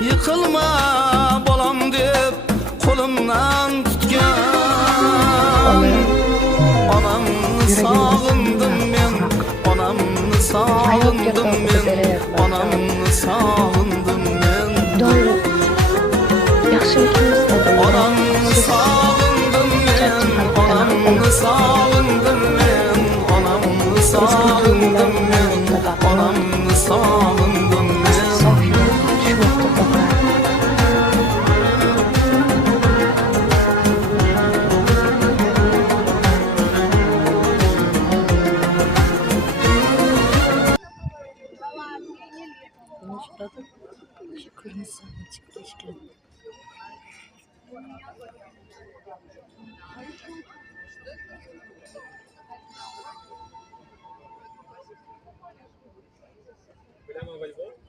Yıkılma bolam deb qo'limdan tutgan. Onamni sog'indim men, onamni sog'indim men, onamni sog'indim men. Onamni sog'indim men, onamni sog'indim men, onamni sog'indim men, onamni sog'indim men. Bilemem galiba.